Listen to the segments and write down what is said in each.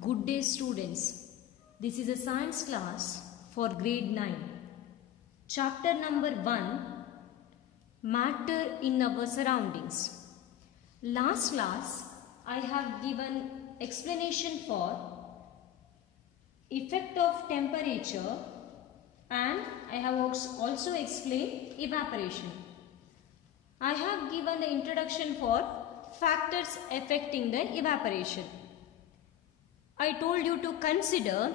Good day students. This is a science class for grade 9. Chapter number 1, Matter in our surroundings. Last class I have given explanation for effect of temperature and I have also explained evaporation. I have given the introduction for factors affecting the evaporation. I told you to consider,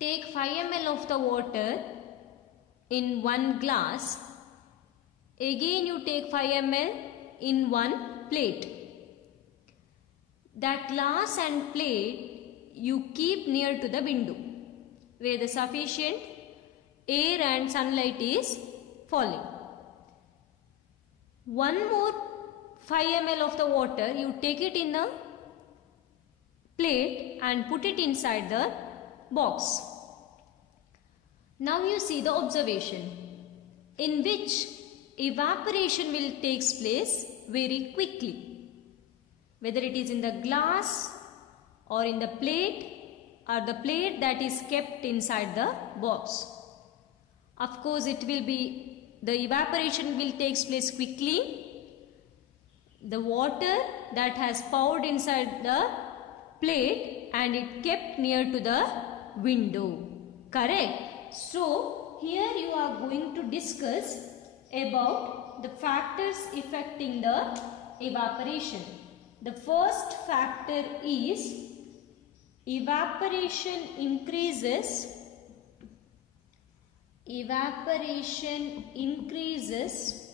take 5 ml of the water in one glass. Again you take 5 ml in one plate. That glass and plate you keep near to the window where the sufficient air and sunlight is falling. One more 5 ml of the water you take it in the plate and put it inside the box. Now you see the observation in which evaporation will take place very quickly. Whether it is in the glass or in the plate or the plate that is kept inside the box. Of course the evaporation will take place quickly. The water that has poured inside the plate and it kept near to the window. Correct? So here you are going to discuss about the factors affecting the evaporation. The first factor is evaporation increases. Evaporation increases.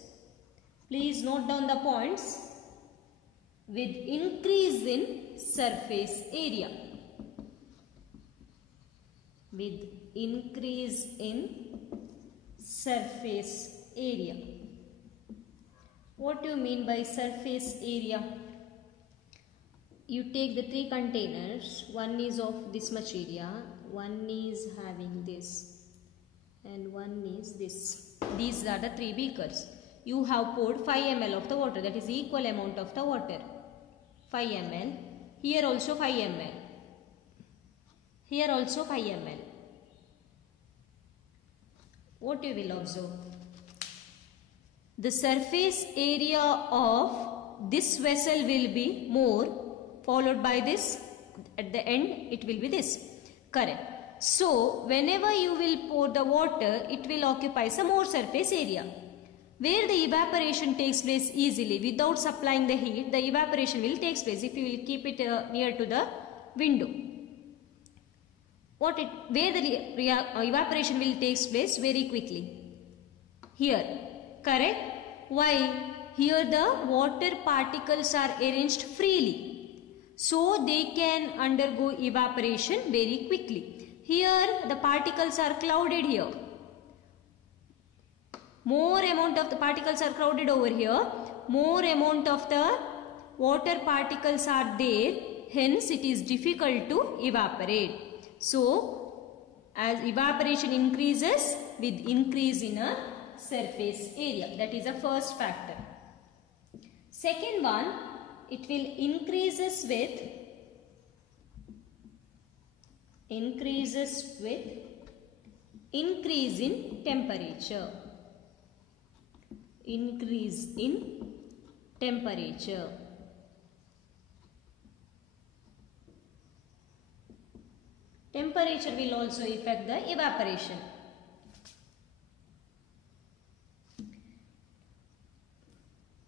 Please note down the points. With increase in surface area. With increase in surface area. What do you mean by surface area? You take the 3 containers. One is of this much area. One is having this. And one is this. These are the 3 beakers. You have poured 5 ml of the water. That is equal amount of the water. 5 ml. Here also 5 ml. Here also 5 ml. What you will observe? The surface area of this vessel will be more, followed by this. At the end it will be this. Correct. So whenever you will pour the water, it will occupy some more surface area. Where the evaporation takes place easily without supplying the heat, the evaporation will take place if you will keep it near to the window. Where the evaporation will take place very quickly? Here. Correct? Why? Here the water particles are arranged freely. So they can undergo evaporation very quickly. Here the particles are clouded here. More amount of the particles are crowded over here. More amount of the water particles are there. Hence it is difficult to evaporate. So as evaporation increases with increase in a surface area. That is the first factor. Second one, it will increases with increase in temperature. Increase in temperature. Temperature will also affect the evaporation.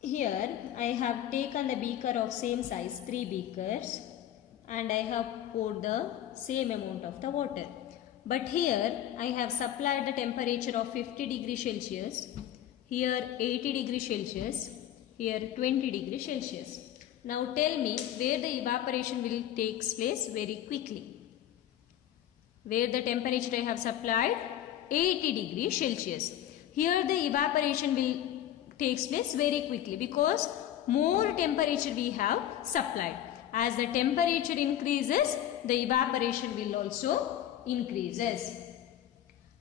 Here I have taken the beaker of same size, 3 beakers, and I have poured the same amount of the water. But here I have supplied the temperature of 50 degrees Celsius. Here 80 degrees Celsius, here 20 degrees Celsius. Now tell me where the evaporation will take place very quickly. Where the temperature I have supplied 80 degrees Celsius. Here the evaporation will take place very quickly because more temperature we have supplied. As the temperature increases, the evaporation will also increases.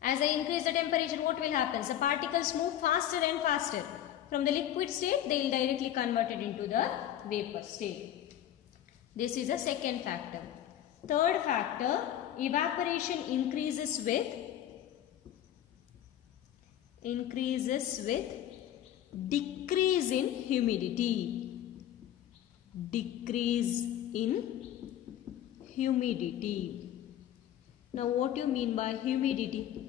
As I increase the temperature, what will happen? The particles move faster and faster. From the liquid state, they will directly convert it into the vapor state. This is a second factor. Third factor, evaporation increases with decrease in humidity. Decrease in humidity. Now what do you mean by humidity?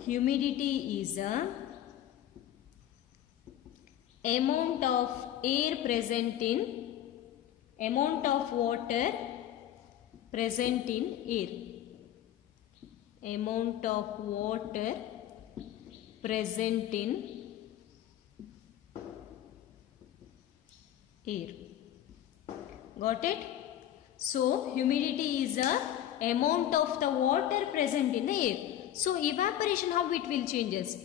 Humidity is a amount of air present in, amount of water present in air. Amount of water present in air. Got it? So humidity is a amount of the water present in the air. So evaporation, how it will changes?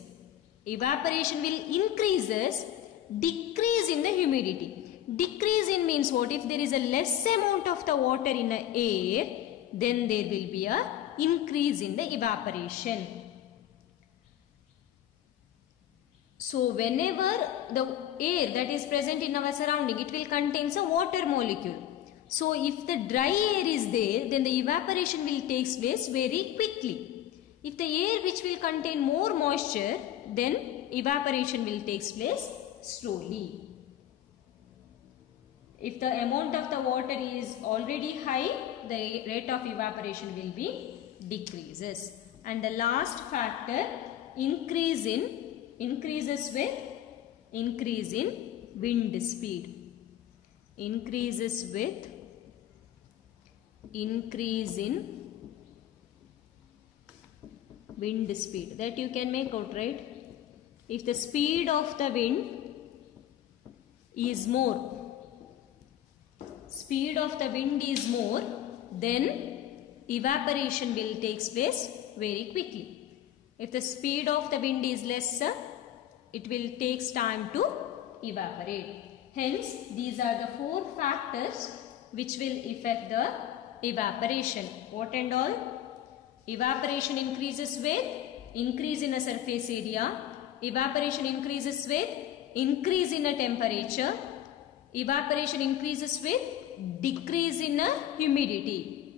Evaporation will increases, decrease in the humidity. Decrease in means what? If there is a less amount of the water in the air, then there will be a increase in the evaporation. So whenever the air that is present in our surrounding, it will contain a water molecule. So if the dry air is there, then the evaporation will take place very quickly. If the air which will contain more moisture, then evaporation will take place slowly. If the amount of the water is already high, the rate of evaporation will be decreases. And the last factor, increases with increase in wind speed. Increases with increase in wind speed. That you can make out, right? If the speed of the wind is more, then evaporation will take place very quickly. If the speed of the wind is lesser, it will take time to evaporate. Hence, these are the 4 factors which will affect the evaporation. What and all? Evaporation increases with increase in a surface area. Evaporation increases with increase in a temperature. Evaporation increases with decrease in a humidity.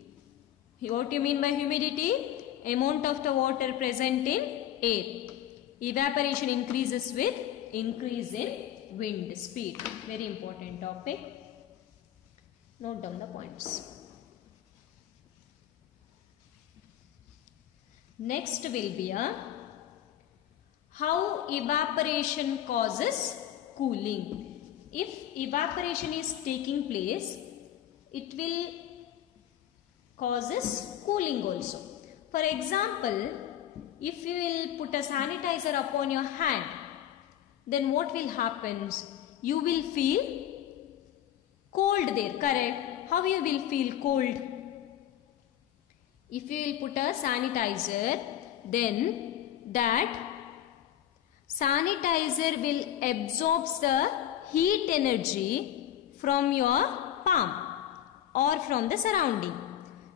What do you mean by humidity? Amount of the water present in air. Evaporation increases with increase in wind speed. Very important topic. Note down the points. Next will be how evaporation causes cooling. If evaporation is taking place, it will causes cooling also. For example, if you will put a sanitizer upon your hand, then what will happen? You will feel cold there, correct? How you will feel cold? If you will put a sanitizer, then that sanitizer will absorb the heat energy from your palm or from the surrounding.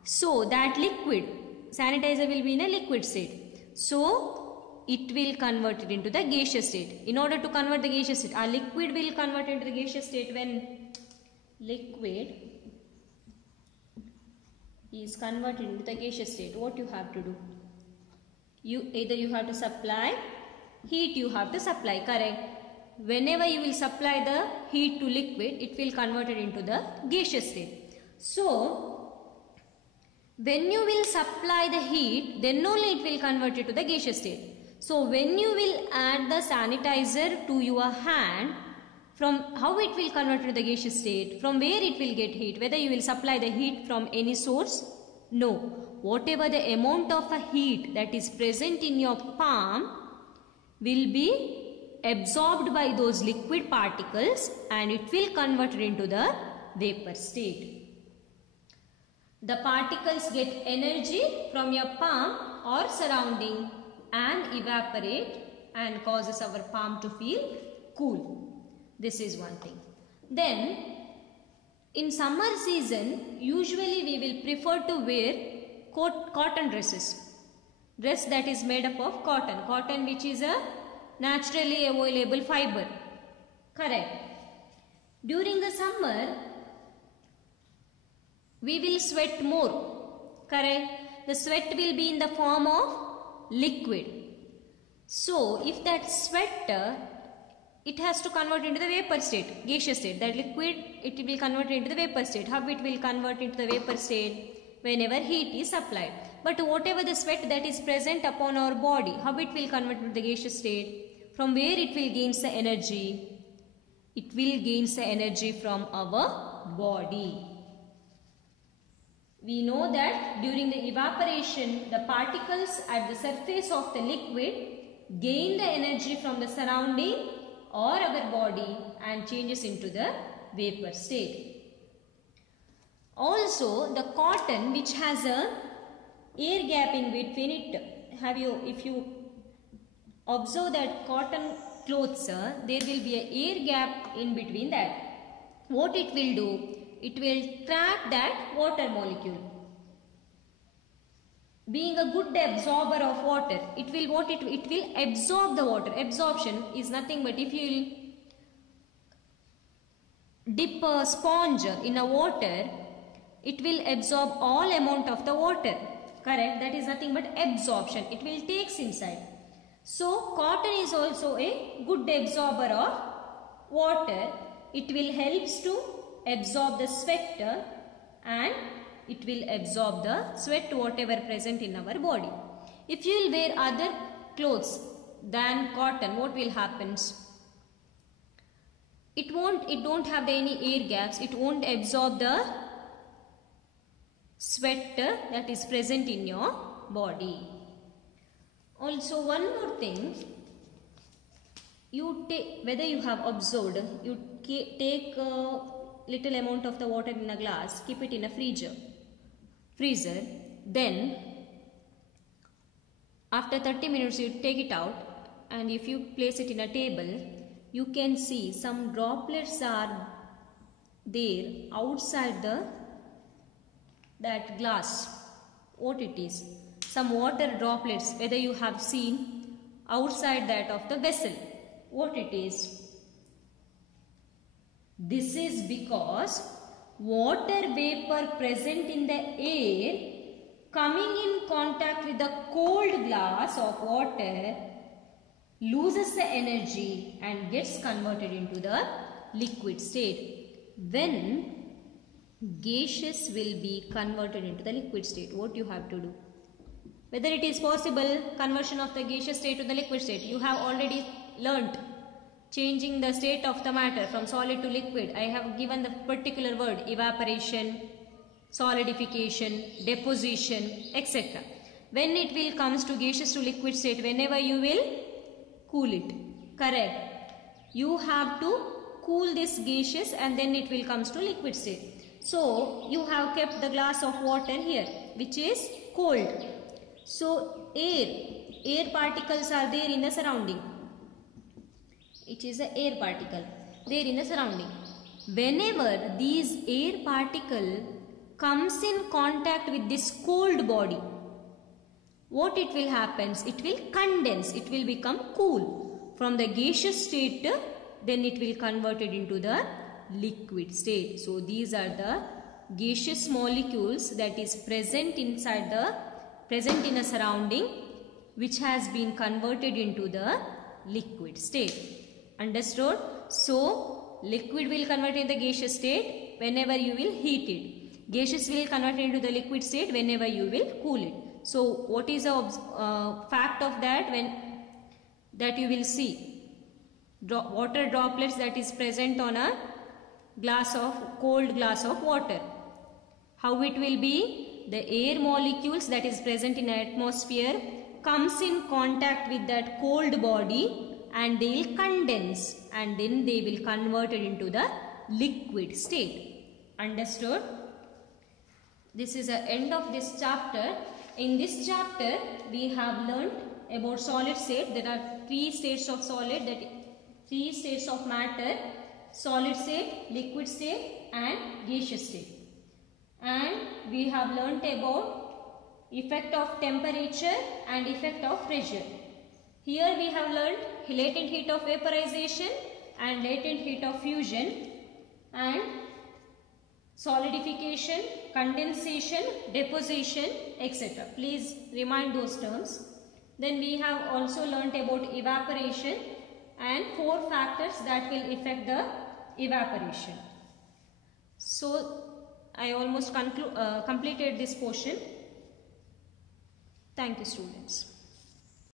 So that liquid, sanitizer will be in a liquid state. So it will convert it into the gaseous state. In order to convert the gaseous state, a liquid will convert into the gaseous state when liquid is converted into the gaseous state. What you have to do? Either you have to supply heat, you have to supply, correct? Whenever you will supply the heat to liquid, it will convert it into the gaseous state. So when you will supply the heat, then only it will convert it to the gaseous state. So when you will add the sanitizer to your hand, from how it will convert to the gaseous state? From where it will get heat? Whether you will supply the heat from any source? No. Whatever the amount of a heat that is present in your palm will be absorbed by those liquid particles and it will convert it into the vapor state. The particles get energy from your palm or surrounding and evaporate and causes our palm to feel cool. This is one thing. Then in summer season, usually we will prefer to wear cotton dresses. Dress that is made up of cotton. Cotton which is a naturally available fiber. Correct. During the summer, we will sweat more. Correct? The sweat will be in the form of liquid. So if that sweat, it has to convert into the vapor state, gaseous state. That liquid, it will convert into the vapor state. How it will convert into the vapor state? Whenever heat is applied. But whatever the sweat that is present upon our body, how it will convert into the gaseous state? From where it will gain the energy? It will gain the energy from our body. We know that during the evaporation, the particles at the surface of the liquid gain the energy from the surrounding or our body and changes into the vapor state. Also, the cotton, which has a air gap in between it, if you observe that cotton clothes, there will be an air gap in between that. What it will do? It will trap that water molecule. Being a good absorber of water, it will absorb the water. Absorption is nothing but if you dip a sponge in a water, it will absorb all amount of the water. Correct? That is nothing but absorption. It will take inside. So cotton is also a good absorber of water. It will helps to absorb the sweat and it will absorb the sweat whatever present in our body. If you will wear other clothes than cotton, what will happen? It don't have any air gaps. It won't absorb the sweat that is present in your body. Also, one more thing, whether you have observed, you take a little amount of the water in a glass, keep it in a freezer, then after 30 minutes you take it out, and if you place it in a table, you can see some droplets are there outside that glass. What it is? Some water droplets, whether you have seen outside that of the vessel. What it is? This is because water vapor present in the air coming in contact with the cold glass of water loses the energy and gets converted into the liquid state. When gaseous will be converted into the liquid state, what you have to do? Whether it is possible conversion of the gaseous state to the liquid state, you have already learnt. Changing the state of the matter from solid to liquid. I have given the particular word: evaporation, solidification, deposition, etc. When it will comes to gaseous to liquid state, whenever you will cool it. Correct. You have to cool this gaseous and then it will comes to liquid state. So you have kept the glass of water here, which is cold. So air particles are there in the surrounding. It is an air particle there in the surrounding. Whenever these air particle comes in contact with this cold body, what it will happen? It will condense. It will become cool. From the gaseous state, then it will convert it into the liquid state. So these are the gaseous molecules that is present in a surrounding, which has been converted into the liquid state. Understood? So liquid will convert in the gaseous state whenever you will heat it. Gaseous will convert into the liquid state whenever you will cool it. So what is the fact of that? That you will see water droplets that is present on a cold glass of water. How it will be? The air molecules that is present in an atmosphere comes in contact with that cold body and they will condense and then they will convert it into the liquid state. Understood? This is the end of this chapter. In this chapter, we have learnt about solid state. There are 3 states of solid, 3 states of matter: solid state, liquid state and gaseous state. And we have learnt about effect of temperature and effect of pressure. Here we have learnt latent heat of vaporization and latent heat of fusion and solidification, condensation, deposition, etc. Please remind those terms. Then we have also learnt about evaporation and 4 factors that will affect the evaporation. So I almost completed this portion. Thank you, students.